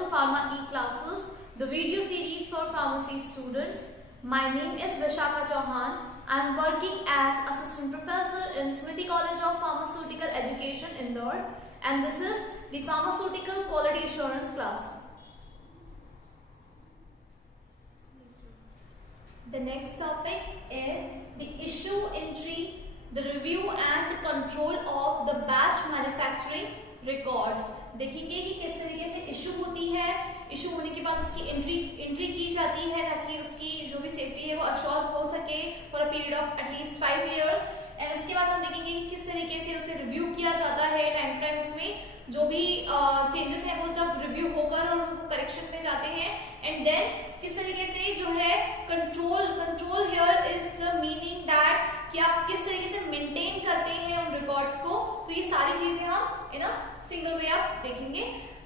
to Pharma E-Classes, the video series for pharmacy students. My name is Vishakha Chauhan. I am working as Assistant Professor in Smriti College of Pharmaceutical Education, Indore, and this is the Pharmaceutical Quality Assurance class. The next topic is the issue entry, the review and the control of the batch manufacturing records. देखेंगे कि किस तरीके से issue होती है, issue होने के बाद उसकी एंट्री की जाती है ताकि उसकी जो भी सेफ्टी है वो अश्योर हो सके for a period of at least 5 years। And उसके बाद हम देखेंगे कि किस तरीके से उसे रिव्यू किया जाता है टाइम टू टाइम, उसमें जो भी चेंजेस हैं वो जब रिव्यू होकर और उनको करेक्शन में जाते हैं। एंड देन किस तरीके से जो है control here is the meaning that कि आप किस तरीके से मेंटेन करते हैं उन रिकॉर्ड्स को। तो ये सारी चीजें हम इन अ सिंगल वे आप देखेंगे।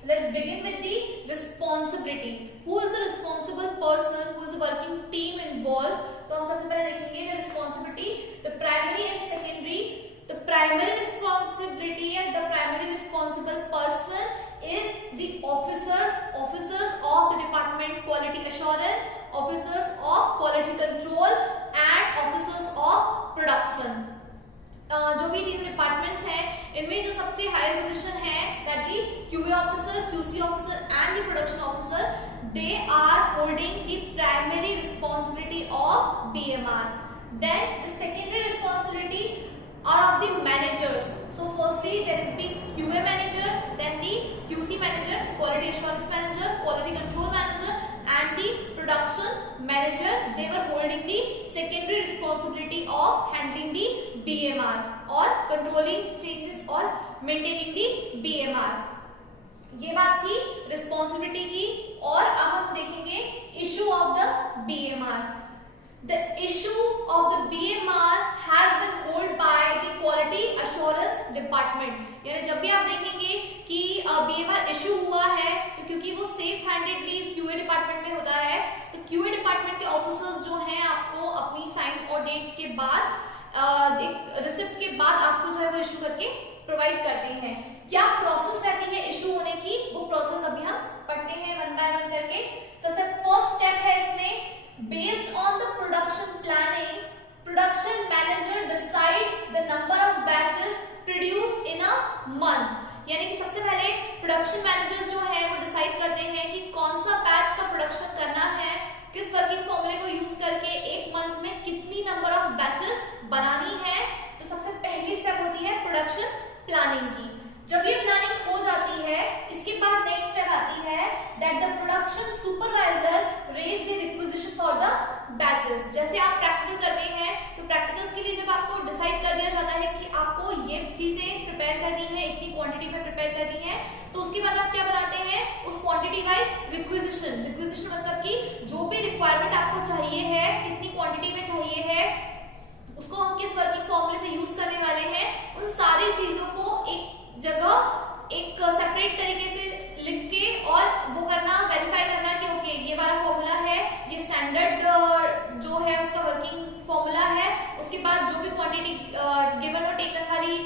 Let's begin with the responsibility. Who is the responsible person? Who is the working team involved? तो हम सबसे पहले देखेंगे the responsibility, the primary and secondary. The primary responsibility and the primary responsible person is the officers of the department quality assurance, officers of quality control and officers of production. जो भी तीन departments हैं इनमें जो सबसे higher position है that the QA officer, QC officer and the production officer, they are holding the primary responsibility of BMR. Then the secondary responsibility are of the managers. So firstly there is be QA manager, then the QC manager, the quality assurance manager, quality control manager and the production manager. They were holding the secondary responsibility of handling the BMR or controlling changes or maintaining the BMR. ये बात थी responsibility की। और अब हम देखेंगे issue of the BMR. The issue of the BMR has been held by the Quality Assurance Department. यानी जब भी आप देखेंगे कि BMR इशू हुआ है तो क्योंकि वो सेफ हैंडेडली QA डिपार्टमेंट में होता है तो QA डिपार्टमेंट के ऑफिसर्स जो हैं आपको अपनी साइन और डेट के बाद एक रिसिप्ट के बाद आपको जो है वो इशू करके प्रोवाइड करते हैं। क्या प्रोसेस रहती है इशू होने की, वो प्रोसेस अभी हम पढ़ते हैं वन बाय वन करके। सबसे फर्स्ट स्टेप है इसमें, based on the production planning, production manager decide the number of batches produced in a month. यानी कि सबसे पहले प्रोडक्शन मैनेजर्स जो है वो डिसाइड करते हैं कि कौन सा बैच का प्रोडक्शन करना है, किस वर्किंग फॉर्मूले को यूज करके एक मंथ में कितनी नंबर ऑफ बैचेस बनानी है। तो सबसे पहली स्टेप होती है प्रोडक्शन प्लानिंग की। जब ये प्लानिंग हो जाती है इसके बाद नेक्स्ट स्टेप आती है that the production supervisor raise the requisition for the batches. जैसे आप प्रैक्टिकल करते हैं तो प्रैक्टिकल्स के लिए जब आपको डिसाइड कर दिया जाता है कि आपको ये चीजें प्रिपेयर करनी है, इतनी क्वांटिटी में प्रिपेयर करनी है, तो उसके बाद आप क्या बनाते हैं उस क्वांटिटी वाइज रिक्विजिशन। रिक्विजिशन मतलब कि जो भी रिक्वायरमेंट आपको चाहिए है, कितनी क्वांटिटी में चाहिए है, उसको हम किस वर्किंग फॉर्मूले से यूज करने वाले हैं, उन सारी चीजों को एक जगह एक सेपरेट तरीके से लिख के और वो करना, वेरीफाई करना कि ओके ये वाला फॉर्मूला है, ये स्टैंडर्ड जो है उसका वर्किंग फॉर्मूला है। उसके बाद जो भी क्वांटिटी गिवन और टेकन वाली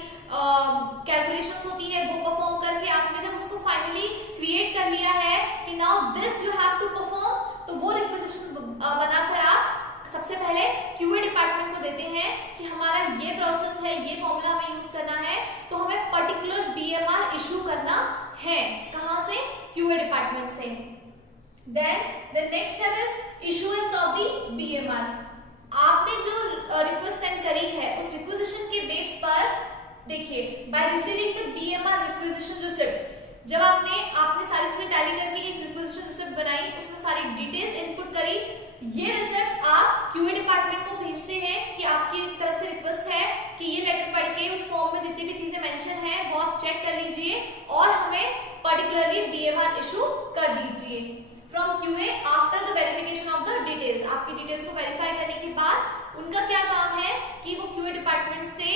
कैलकुलेशंस होती है वो परफॉर्म करके आपने जब उसको फाइनली क्रिएट कर लिया है कि now this you have to perform, तो वो रिक्विजिशन बनाकर आप सबसे पहले क्यूए डिपार्टमेंट को देते हैं कि हमारा ये प्रोसेस है, ये फॉर्मूला हमें यूज करना है, तो हमें पर्टिकुलर बीएमआर इशू करना है। कहां से? क्यूए डिपार्टमेंट से। Then the next step is issuance of the BMR. आपने जो रिक्वेस्ट सेंड करी है उस रिक्विजिशन के बेस पर देखिए by receiving the BMR requisition receipt, जब आपने सारी चीजें टैली करके एक रिक्विजिशन रिसिप्ट बनाई, उसमें सारी डिटेल्स इनपुट करी, ये रिसिप्ट आप क्यूए डिपार्टमेंट को भेजते हैं कि आपकी तरफ से रिक्वेस्ट है कि ये लेटर पढ़ के उस फॉर्म में जितनी भी चीजें मेंशन है वो आप चेक कर लीजिए और हमें पर्टिकुलरली बीएमआर इशू कर दीजिए। From QA after the verification of the details, आपकी डिटेल्स को वेरीफाई करने के बाद उनका क्या काम है कि वो क्यूए डिपार्टमेंट से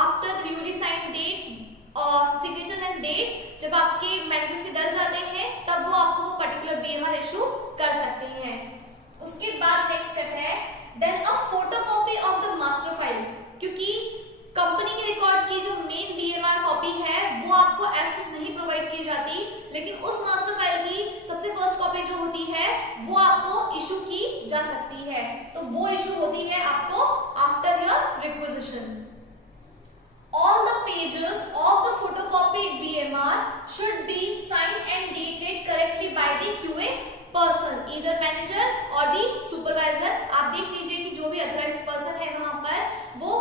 after the duly sign date signature and date जब आपके मैनेजर्स के डल जाते हैं तब वो आपको वो पर्टिकुलर बीएमआर इशू कर सकते हैं। उसके बाद नेक्स्ट स्टेप है then a photocopy of the master file, क्योंकि कंपनी के रिकॉर्ड की जो मेन बीएमआर कॉपी है वो आपको एज सच नहीं प्रोवाइड की जाती, लेकिन उस मास्टर फाइल की दी सुपरवाइजर। आप देख लीजिए कि जो भी अथॉराइज्ड पर्सन है वहां पर वो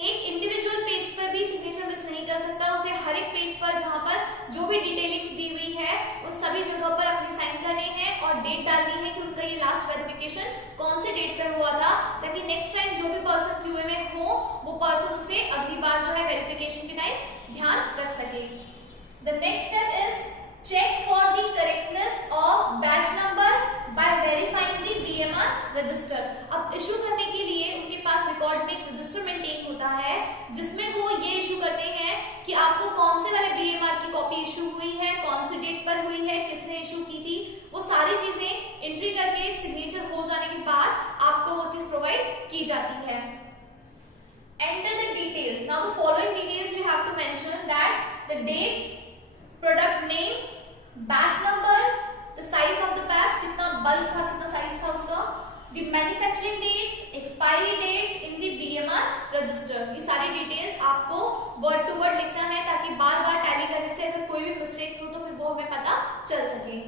एक इंडिविजुअल पेज पर भी सिग्नेचर मिस नहीं कर सकता, उसे हर एक पेज पर जहां पर जो भी डिटेलिंग्स दी हुई है उन सभी जगह पर अपने साइन करने हैं और डेट डालनी है कि उनका ये लास्ट वेरिफिकेशन कौन से डेट पर हुआ था, ताकि नेक्स्ट टाइम जो भी पर्सन क्यूए में हो वो पर्सन उसे अगली बार जो है वेरिफिकेशन के टाइम ध्यान रख सके। The next step is check for the correctness of batch number by verifying the BMR register. अब इशू करने के लिए उनके पास रिकॉर्ड में एक रजिस्टर मेंटेन होता है जिसमें वो ये इशू करते हैं कि आपको कौन से वाले बीएमआर की कॉपी इशू हुई है, कौन सी डेट पर हुई है, किसने इशू की थी, वो सारी चीजें एंट्री करके सिग्नेचर हो जाने के बाद आपको वो चीज प्रोवाइड की जाती है। Enter the details. Now the following details we have to mention that the date, product name, batch number, the size of the batch, कितना bulk था, कितना size था उसका, the manufacturing dates, expiry dates in the BMR registers. ये सारी details आपको word to word लिखना है ताकि बार बार टैली करने से अगर कोई भी मिस्टेक्स हो तो फिर वो हमें पता चल सके।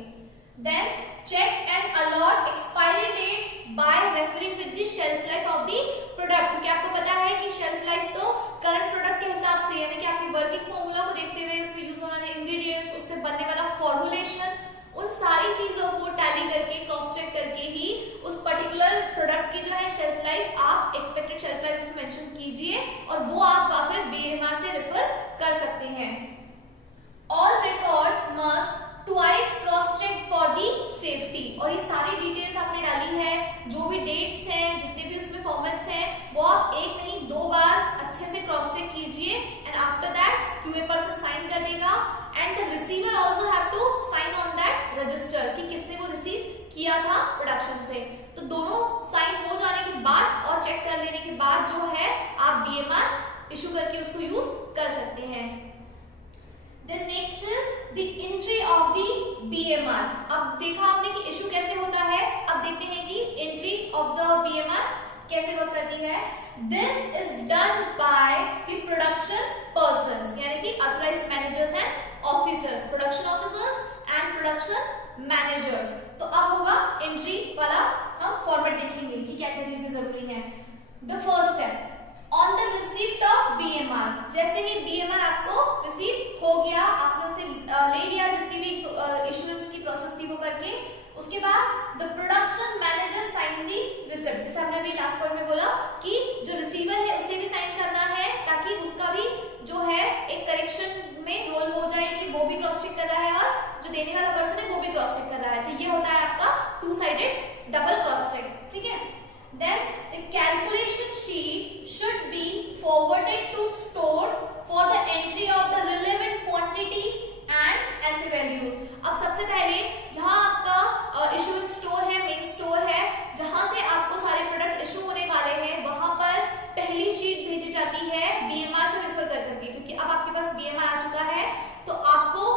Then check and allot expiry date by referring with the shelf life of the product। क्योंकि आपको पता है कि shelf life तो करंट प्रोडक्ट के हिसाब से यानी कि आपकी वर्किंग फॉर्मूला को देखते हुए उसमें यूज होने वाले इंग्रेडिएंट्स, उससे बनने वाला फॉर्मुलेशन, उन सारी चीजों को टैली करके क्रॉस चेक करके ही उस पर्टिकुलर प्रोडक्ट की जो है शेल्फ लाइफ आप एक्सपेक्टेड शेल्फ लाइफ इसमें मेंशन कीजिए और वो आप वहां पर बीएमआर से रेफर कर सकते हैं। All records must twice cross check for the safety. और ये सारी डिटेल्स आपने डाली है, जो भी डेट्स हैं, जितने भी उसमें फॉर्मेट्स हैं, वो आप एक नहीं दो बार अच्छे से क्रॉस चेक कीजिए and after that QA person sign कर देगा and the receiver also have to sign on that register कि किसने वो रिसीव किया था प्रोडक्शन से। तो दोनों साइन हो जाने के बाद और चेक कर लेने के बाद जो है आप बीएमआर इशू करके उसको यूज कर सकते हैं। Then next is the entry of the BMR। अब देखा आपने कि इशू कैसे होता है, अब देखते हैं कि entry of the BMR कैसे वर्क करती है। This is done by the production persons, यानी कि authorized managers and officers, production officers and production managers। तो अब होगा entry वाला, हम फॉर्मेट देखेंगे कि क्या क्या चीजें जरूरी हैं। The first step On the receipt of BMR, जैसे ही BMR आपको रिसीव हो गया, आपने उसे ले लिया जितनी भी इशुएंस की प्रोसेस थी वो करके, उसके बाद the production manager sign the receipt. जैसे हमने अभी लास्ट पॉइंट में बोला कि जो रिसीवर है उसे भी साइन करना है ताकि उसका भी जो है एक करेक्शन में रोल हो जाए कि वो भी क्रॉस चेक कर रहा है और जो देने वाला पर्सन है वो भी क्रॉस चेक कर रहा है। तो ये होता है आपका two sided double cross check, ठीक है। Then the calculation sheet should be forwarded to stores for the entry of the relevant quantity and assay values। अब सबसे पहले जहां आपका इशूएंस स्टोर है, मेन स्टोर है, जहां से आपको सारे प्रोडक्ट इशू होने वाले हैं, वहां पर पहली शीट भेजी जाती है बीएमआर से रेफर कर करके, क्योंकि अब आपके पास बीएमआर आ चुका है तो आपको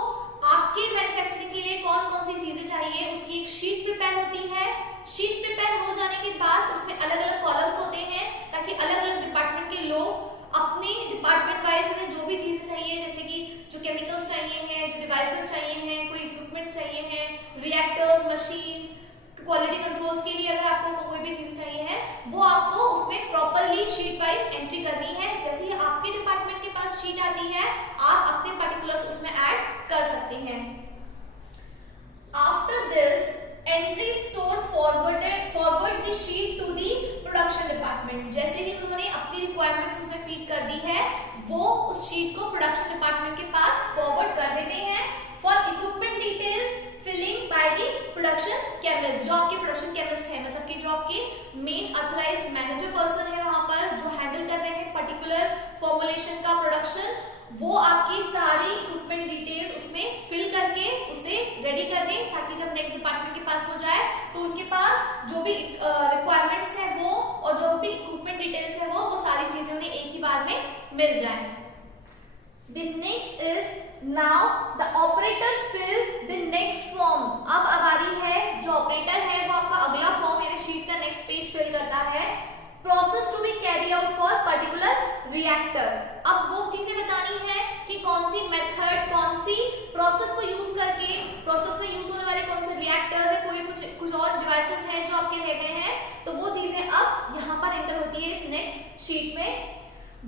आपके मैन्युफैक्चरिंग के लिए कौन कौन सी चीजें चाहिए उसकी एक शीट प्रिपेयर होती है। शीट प्रिपेयर हो जाने के बाद उसमें अलग अलग कॉलम्स होते हैं ताकि अलग अलग डिपार्टमेंट के लोग अपने डिपार्टमेंट वाइज उन्हें जो भी चीजें चाहिए, जैसे कि जो केमिकल्स चाहिए हैं, जो डिवाइसेस चाहिए हैं, कोई इक्विपमेंट्स चाहिए हैं, रिएक्टर्स, मशीन्स, क्वालिटी कंट्रोल्स के लिए अगर आपको कोई भी चीज चाहिए है वो आपको उसमें प्रॉपरली शीट वाइज एंट्री करनी है। जैसे ही आपके डिपार्टमेंट के पास शीट आती है आप अपने पर्टिकुलर्स उसमें ऐड कर सकते हैं। After this entry store forward the sheet to the production department. जैसे ही उन्होंने अपनी रिक्वायरमेंट्स उसमें फीड कर दी है वो उस शीट को प्रोडक्शन डिपार्टमेंट के पास फॉरवर्ड कर देते हैं for equipment details filling by the production chemist. जो आपके प्रोडक्शन केमिस्ट है, मतलब कि जो आपके मेन ऑथराइज्ड मैनेजर पर्सन है वहां पर जो हैंडल कर रहे हैं पर्टिकुलर फॉर्मुलेशन का प्रोडक्शन, वो आपकी सारी इक्विपमेंट डिटेल्स उसमें फिल करके उसे रेडी कर दें ताकि जब नेक्स्ट डिपार्टमेंट के पास हो जाए तो उनके पास जो भी रिक्वायरमेंट्स है वो और जो भी इक्विपमेंट डिटेल्स है वो सारी चीजें उन्हें एक ही बार में मिल जाए। The next is now the operator fill the next form। अब बारी है जो ऑपरेटर है वो आपका अगला फॉर्म यानी शीट का नेक्स्ट पेज फिल करता है। Process to be carry out for particular reactor. अब वो चीजें बतानी है कि कौन सी मेथड, कौन सी प्रोसेस को यूज करके, प्रोसेस में यूज होने वाले कौन से रिएक्टर्स है, कोई कुछ कुछ और डिवाइसेस हैं जो आपके रह गए हैं, तो वो चीजें अब यहाँ पर एंटर होती है इस नेक्स्ट शीट में।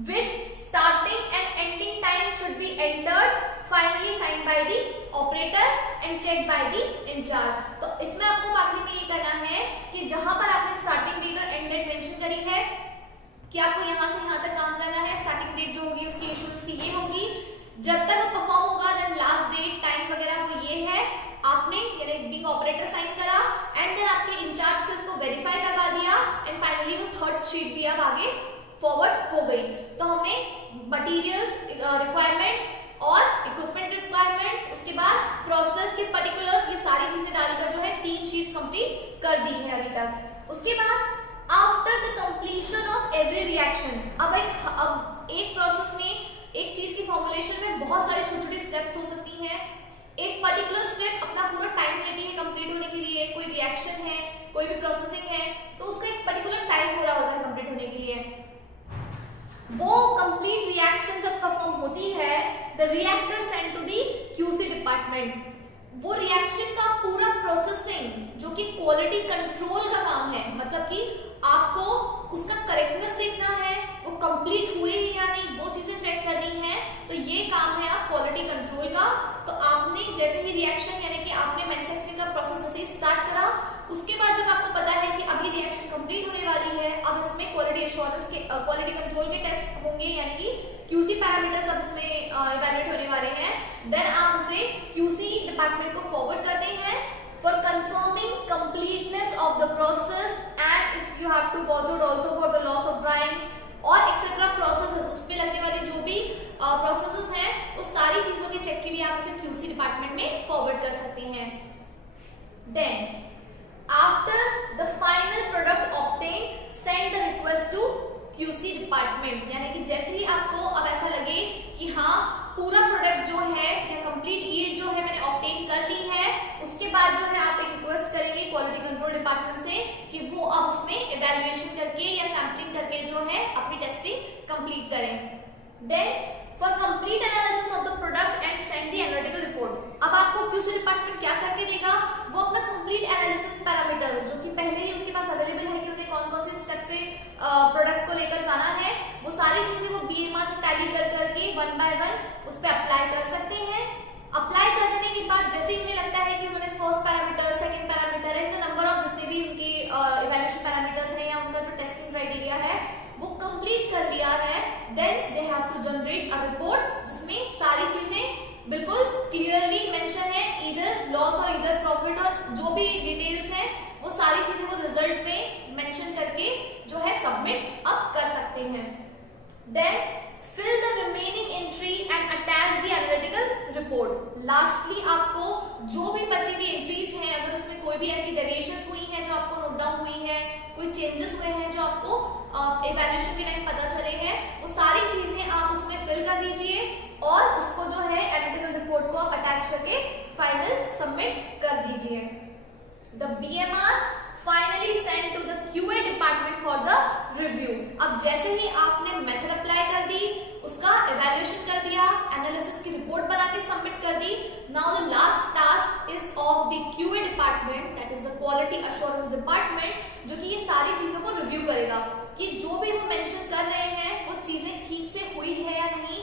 Which starting and ending time should be entered, finally signed by the operator and checked by the in charge। तो इसमें आपको आखिरी में ये करना है कि जहां पर आपने स्टार्टिंग डेट और एंड डेट मेंशन करी है कि आपको यहां से यहां तक काम करना है, स्टार्टिंग डेट जो होगी उसकी इश्यूएंस की ये होगी, जब तक वो परफॉर्म होगा देन लास्ट डेट टाइम वगैरह वो ये है, आपने यानी बिंग ऑपरेटर साइन करा एंड देन आपके इंचार्ज से उसको वेरीफाई करवा दिया एंड फाइनली वो थर्ड शीट भी अब आगे फॉरवर्ड हो गई। तो हमने मटेरियल्स रिक्वायरमेंट्स और इक्विपमेंट रिक्वायरमेंट्स, उसके बाद प्रोसेस के पर्टिकुलर्स, ये सारी चीजें डालकर जो है 3 शीट्स कंप्लीट कर दी है अभी तक। उसके बाद after the completion of every reaction, अब एक प्रोसेस में एक चीज की फॉर्मुलेशन में बहुत सारी छोटी छोटी स्टेप्स हो सकती हैं। एक पर्टिकुलर स्टेप अपना पूरा टाइम लेती है कंप्लीट होने के लिए, कोई रिएक्शन है, कोई भी प्रोसेसिंग है, तो उसका एक पर्टिकुलर टाइम हो रहा होता है कंप्लीट होने के लिए। वो कंप्लीट रिएक्शन जब परफॉर्म होती है, the reactor send to the QC department, वो रिएक्शन का पूरा प्रोसेसिंग जो कि क्वालिटी कंट्रोल का काम है, मतलब कि आपको उसका करेक्टनेस देखना है, वो कंप्लीट हुए ही या नहीं, वो चीजें चेक करनी है, तो ये काम है आप क्वालिटी कंट्रोल का। तो आपने जैसे ही रिएक्शन यानी कि आपने मैन्युफैक्चरिंग का प्रोसेस जैसे ही स्टार्ट करा, उसके बाद जब आपको पता है कि अभी रिएक्शन कंप्लीट होने वाली है, अब इसमें क्वालिटी एश्योरेंस के क्वालिटी कंट्रोल के टेस्ट होंगे यानी कि क्यूसी पैरामीटर्स अब इसमें इवैल्यूएट होने वाले हैं, देन आप उसे क्यूसी डिपार्टमेंट को फॉरवर्ड करते हैं for confirming completeness of the process and if you have to watch out also for the loss of drying और एक्सेट्रा प्रोसेसेस, उस पे लगने वाली जो भी प्रोसेसेस हैं वो सारी चीजों के चेक की भी आप उसे क्यूसी डिपार्टमेंट में फॉरवर्ड कर सकते हैं। Then after the final product obtain send the request to QC department, यानी कि जैसे ही आपको अब ऐसा लगे कि हाँ पूरा प्रोडक्ट जो है या कंप्लीट ये जो है मैंने ऑब्टेन कर ली है, उसके बाद जो है आप एक रिक्वेस्ट करेंगे क्वालिटी कंट्रोल डिपार्टमेंट से कि वो अब उसमें इवैल्यूएशन करके या सैंपलिंग करके जो है अपनी टेस्टिंग कंप्लीट करें। Then for complete analysis of the product and send the analytical report, अब आपको क्यूसी डिपार्टमेंट क्या करके देगा, वो अपना कंप्लीट एनालिसिस पैरामीटर्स जो कि पहले ही उनके पास अवेलेबल है कि उन्हें कौन कौन से स्टेप से प्रोडक्ट को लेकर जाना है, वो सारी चीजें वो बीएमआर से टैली कर करके 1 बाय 1 उस पर अप्लाई कर सकते हैं। अप्लाई कर देने के बाद जैसे ही उन्हें लगता है कि उन्होंने first parameter, second parameter and the number of जितने भी उनके इवैल्यूएशन पैरामीटर्स हैं या उनका जो टेस्टिंग क्राइटेरिया है वो कंप्लीट कर लिया है, then they have to generate a report जिसमें सारी चीजें बिल्कुल क्लियरली मेंशन है, इधर लॉस और इधर प्रॉफिट और जो भी डिटेल्स हैं वो सारी चीजें वो रिजल्ट में मेंशन करके जो है सबमिट अब कर सकते हैं। Then fill the remaining entry and attach the analytical report, lastly आपको जो भी बची हुई एंट्रीज हैं अगर उसमें कोई भी ऐसी डेविएशंस हुई हैं जो आपको नोट डाउन हुई है, कोई चेंजेस हुए हैं जो आपको इवैल्यूएशन के टाइम पता चले हैं, वो सारी चीजें आप उसमें फिल कर दीजिए और उसको जो है एनालिटिकल रिपोर्ट को आप अटैच करके फाइनल सबमिट कर दीजिए। The BMR finally send to the QA department for the review, अब जैसे ही आपने मेथड अप्लाई कर दी, उसका इवैल्यूएशन कर दिया, एनालिसिस की रिपोर्ट बना के सबमिट कर दी, now the last task is of the QA department that is the quality assurance department, जो कि ये सारी चीजों को रिव्यू करेगा कि जो भी वो मेंशन कर रहे हैं वो चीजें ठीक से हुई है या नहीं,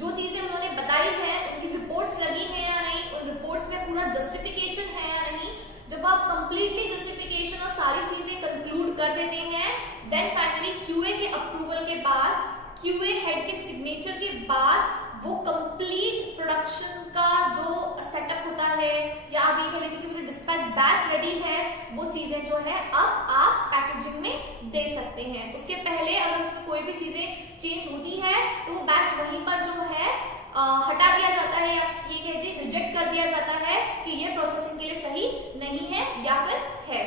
जो चीजें उन्होंने बताई है उनकी रिपोर्ट्स लगी है या नहीं, उन रिपोर्ट्स में पूरा जस्टिफिकेशन है या नहीं। जब आप कंप्लीटली जस्टिफिकेशन और सारी चीजें कंक्लूड कर देते हैं, देन फाइनली क्यूए के अप्रूवल के बाद, क्यूए हेड के सिग्नेचर के बाद वो कंप्लीट प्रोडक्शन का जो सेटअप होता है या आप ये कह लीजिए कि जो डिस्पैच बैच रेडी है, वो चीजें जो है अब आप पैकेजिंग में दे सकते हैं। उसके पहले अगर उसमें कोई भी चीजें चेंज होती है तो वो बैच वहीं पर जो है हटा दिया जाता है या ये कहते हैं रिजेक्ट कर दिया जाता है कि ये प्रोसेसिंग के लिए सही नहीं है या फिर है।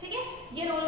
ठीक है, ये रोल